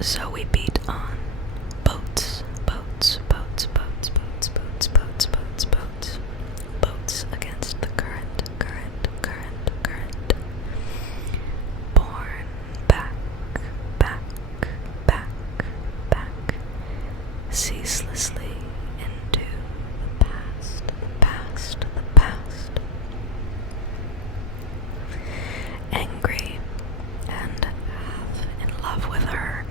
So we beat on boats, boats, boats, boats, boats, boats, boats, boats, boats, boats against the current, current, current, current. Borne back, back, back, back, ceaselessly into the past, the past, the past. Angry and half in love with her,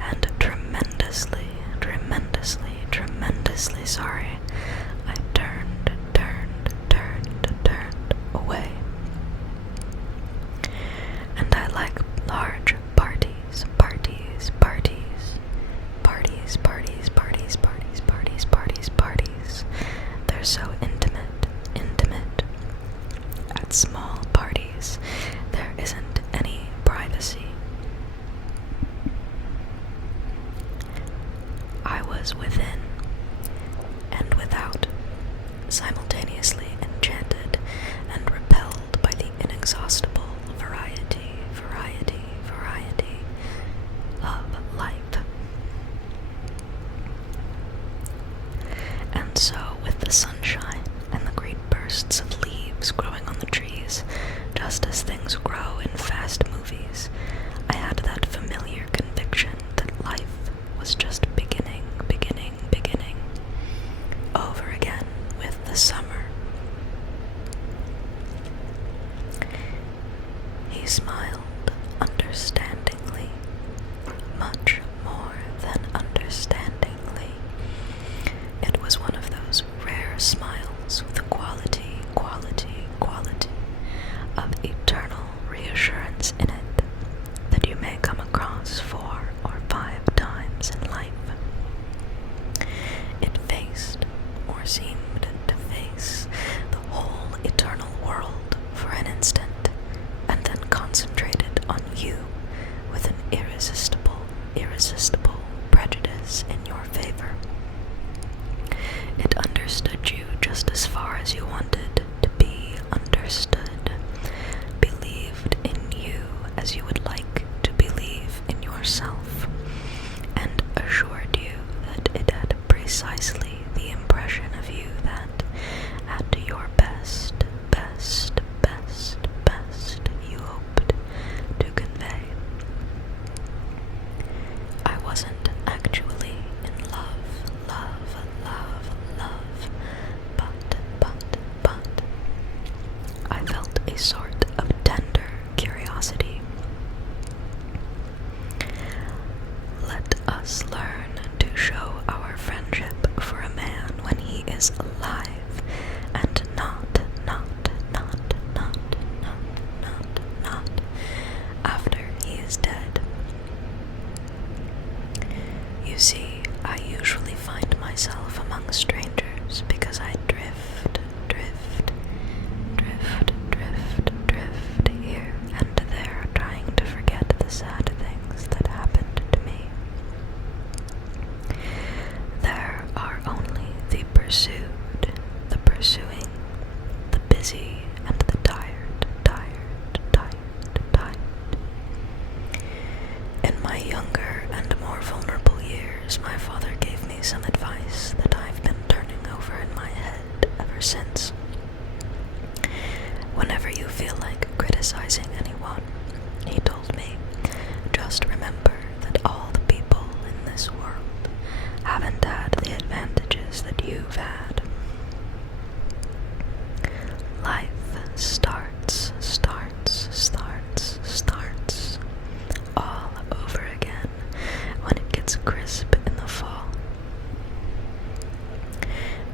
and tremendously, tremendously, tremendously sorry, I turned away. And I like large parties, parties, parties, parties, parties, parties, parties, parties, parties, parties. They're so intimate, intimate. At small parties, there isn't any privacy. I was within and without, simultaneously enchanted and repelled by the inexhaustible variety, variety, variety of life. And so, with the sunshine and the great bursts of leaves growing on the trees, just as things grow in fast movies, I had that familiar conviction that life was just beginning, beginning, beginning, over again with the summer. He smiled understandingly, much more than understandingly. It was one of those rare smiles with a quality, quality, quality of eternal reassurance in it that you may come across 4 or 5 times in life. It faced, or seemed to face, the whole eternal world for an instant, and then concentrated on you with an irresistible, irresistible prejudice in your favor. It understood you just as far as you wanted to be understood, believed in you as you would like to believe in yourself, and assured you that it had precisely the impression of you that, at your best, best, best, best, you hoped to convey. I wasn't actually in love, love, love, love, but, I felt a sort of tender curiosity. Let us learn to show our friendship for a man when he is alive, and not after he is dead. You see, I usually find myself among strangers because I drift here and there, trying to forget the sad things that happened to me. There are only the pursued, the pursuing, the busy, and the tired. In my younger and more vulnerable years, my father gave me some advice that I've been turning over in my head ever since. Whenever you feel like criticizing anyone, he told me, just remember that all the people in this world haven't had the advantages that you've had. Life starts all over again when it gets crisp in the fall.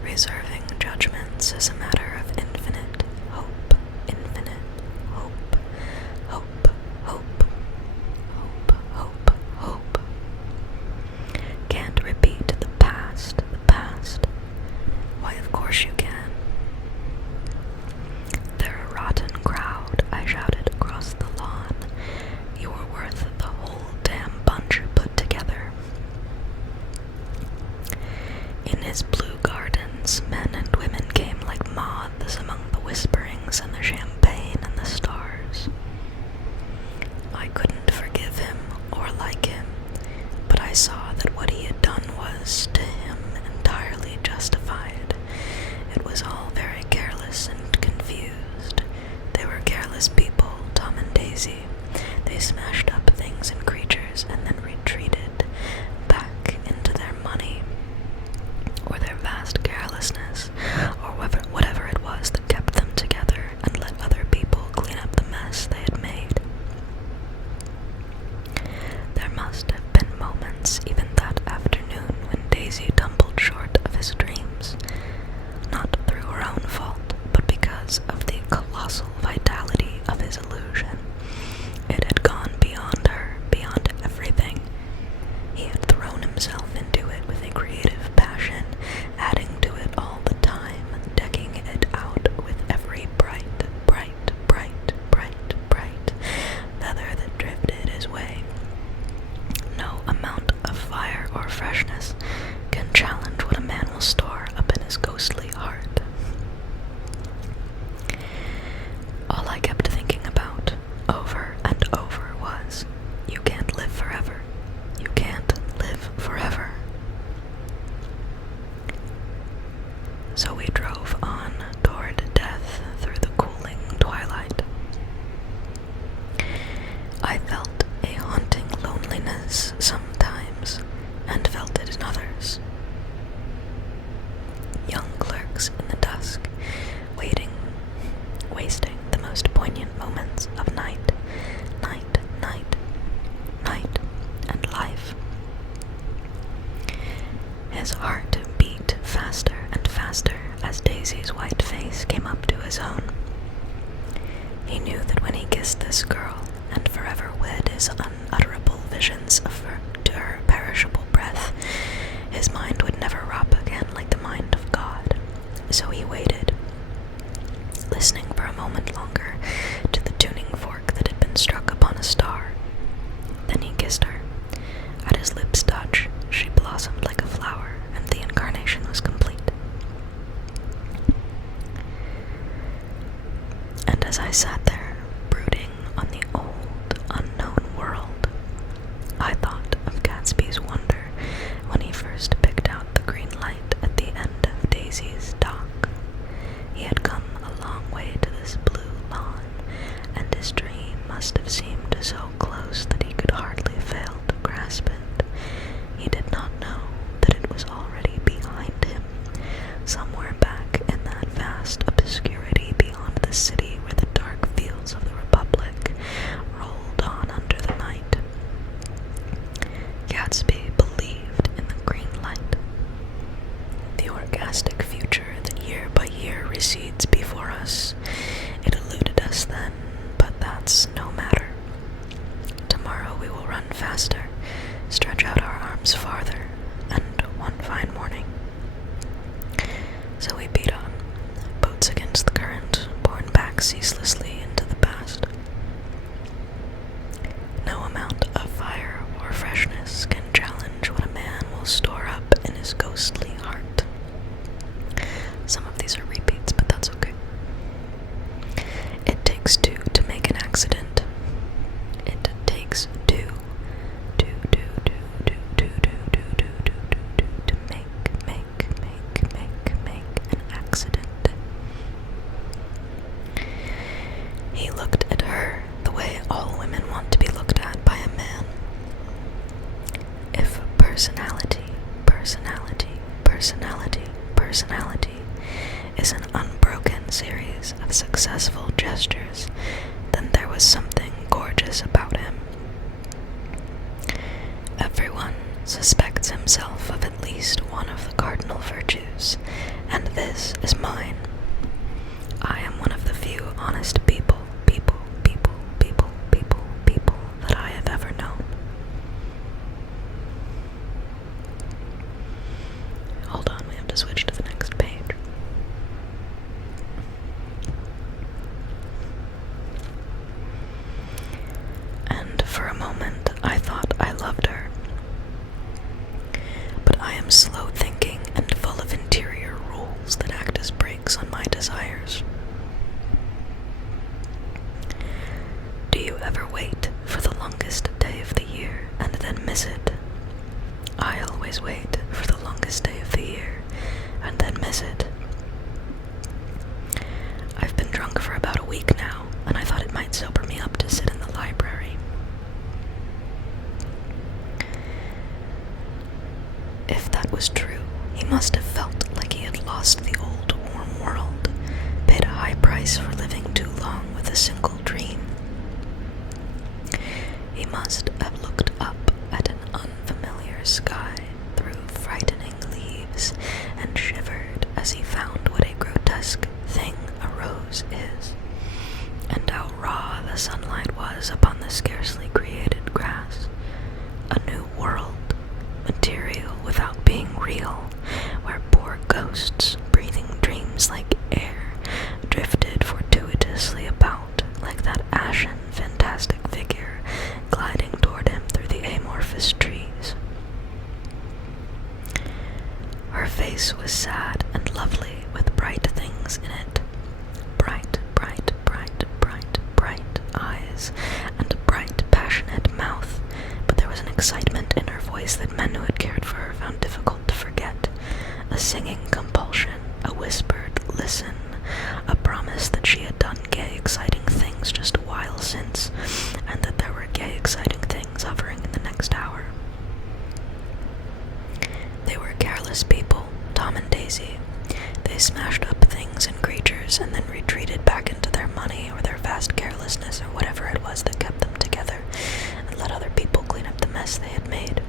Reserving judgments is a matter of infinite hope, hope, hope, must have been moments even that afternoon when Daisy tumbled short of his dreams, not through her own fault, but because of the colossal vitality of his illusion. It had gone beyond her, beyond everything. He had thrown himself into it with a creative passion, adding to it all the time, decking it out with every bright feather that drifted his way. No amount of fire or freshness can challenge what a man will store up in his ghostly heart. All I kept thinking about, over and over, was, you can't live forever. You can't live forever. So we drove on toward death through the cooling twilight. I felt a haunting loneliness sometimes, and felt it in others. Young clerks in the dusk, wasting the most poignant moments of night, and life. His heart beat faster and faster as Daisy's white face came up to his own. He knew that when he kissed this girl, and forever wed his unutterable visions of her to her perishable breath, his mind would never rot again like the mind of God. So he waited, listening for a moment longer to the tuning fork that had been struck upon a star. Then he kissed her. At his lips' touch, she blossomed like a flower, and the incarnation was complete. And as I sat there, brooding on the old, unknown world, I thought of Gatsby's wonder when he first picked out the green light at the end of Daisy's dock. He had come a long way to this blue lawn, and his dream must have seemed so close that he could hardly fail to grasp it. He did not know that it was already behind him, somewhere back in that vast obscurity beyond the city where the dark fields of the Republic rolled on under the night. Gatsby believed in the green light. The orgastic future that year by year recedes before us. It eluded us then, but that's no matter. Tomorrow we will run faster, stretch out our arms farther, and one fine morning. So we beat on, boats against the current, borne back ceaselessly into the past. No amount of fire or freshness can challenge what a man will store up in his ghostly heart. Some of these are repeats, but that's okay. It takes two to make an accident. It takes two to make an accident. He looked at her the way all women want to be looked at by a man. If personality is an unbroken series of successful gestures, then there was something gorgeous about him. Everyone suspects himself of at least one of the cardinal virtues, and this is mine. I am one of the few honest people that I have ever known. Hold on, we have to switch to the next page. And for a moment, I thought I loved her. But I am slow thinking and full of interior rules that act as brakes on my desires. Do you ever wait for the longest day of the year and then miss it? I always wait for the longest day of the year and then miss it. I've been drunk for about a week now, and I thought it might sober me up to sit in the library. If that was true, he must have felt like he had lost the old warm world, paid a high price for living too long with a single dream. He must have looked up material without being real, where poor ghosts, breathing dreams like air, drifted fortuitously about like that ashen, fantastic figure gliding toward him through the amorphous trees. Her face was sad and lovely, with bright things in it. Bright, bright, bright, bright, bright eyes, and a bright, passionate mouth, but there was an excitement in her voice that men who had cared for her found difficult to forget. A singing compulsion, a whispered listen, a promise that she had done gay, exciting things just a while since, and that there were gay, exciting things hovering in the next hour. They were careless people, Tom and Daisy. They smashed up things and creatures and then retreated back into their money or their vast carelessness or whatever it was that kept them together, and let other people clean up the mess they had made.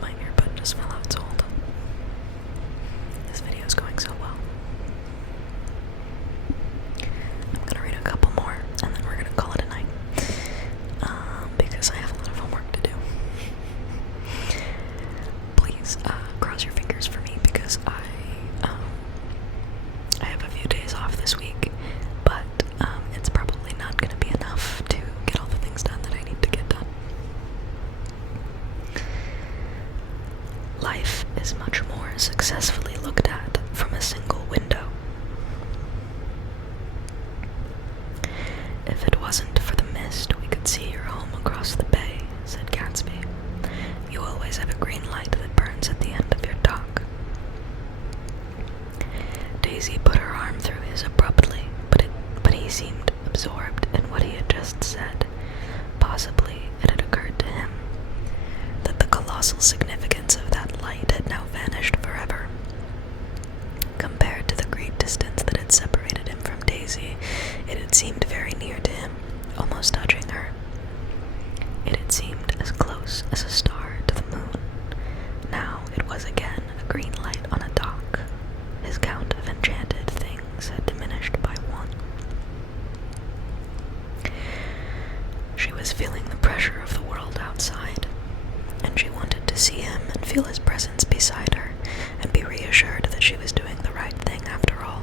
My earbud just fell out, so hold on. This video is going so well. I'm gonna read a couple more and then we're gonna call it a night. Because I have a lot of homework to do. Please cross your fingers for me, because I have a few days off this week, but it's probably not going to be enough to get all the things done that I need to get done. Life is much more successfully looked at from a single window. If it wasn't for the mist, we could see your home across the bay, said Gatsby. You always have a green light that burns at the end of your dock. Daisy put her arm through his abruptly, but he seemed absorbed in what he had just said. Possibly it had occurred to him that the colossal significance of that light had now vanished forever. Compared to the great distance that had separated him from Daisy, it had seemed very near to him, almost touching her. It had seemed as close as a star to the moon. Now it was again a green light on a dock. His count of enchanted things had diminished by one. She was feeling the pressure of the world outside, and she wanted to see him and feel his presence beside her, and be reassured that she was doing the right thing after all.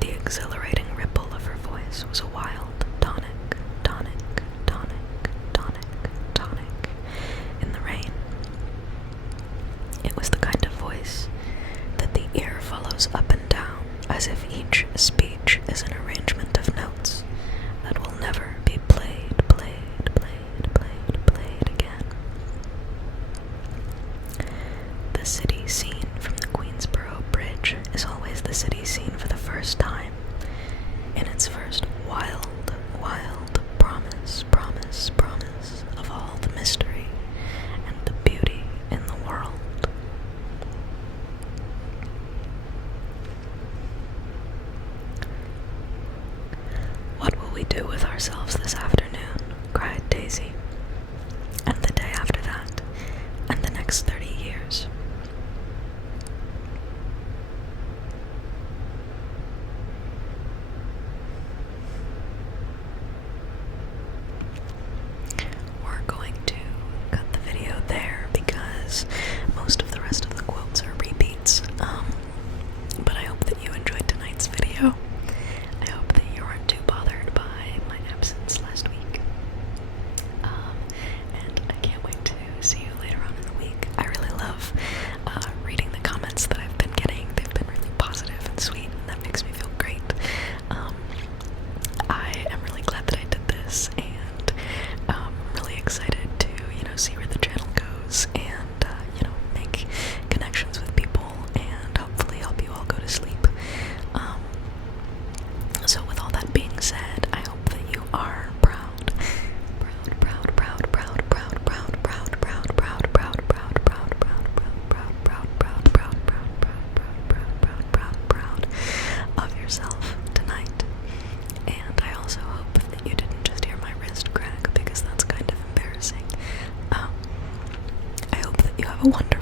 The exhilarating ripple of her voice was a wild tonic, tonic, tonic, tonic, tonic in the rain. It was the kind of voice that the ear follows up and down, as if each speech is an arrangement of notes that will never be played, played, played, played, played again. The city seen from the Queensboro Bridge is always the city seen for the first time, in its first wild, wild promise, promise, promise of all the mystery and the beauty in the world. What will we do with ourselves this afternoon? Cried Daisy. And the day after that, and the next 30 years. We're going to cut the video there because most of the rest of the quotes are repeats. But I hope that you enjoyed tonight's video. I hope that you weren't too bothered by my absence last week. And I can't wait to see you later on in the week. I really love reading the comments that I've been getting. They've been really positive and sweet, and that makes me feel great. I am really glad that I did this, and really excited to, see where the channel goes, and, make connections with people, and hopefully help you all go to sleep. So with all that being said, I hope that you are proud, proud, proud, proud, proud, proud, proud, proud, proud, proud, proud, proud, proud, proud, proud, proud, proud, proud of yourself tonight. And I also hope that you didn't just hear my wrist crack, because that's kind of embarrassing. I hope that you have a wonderful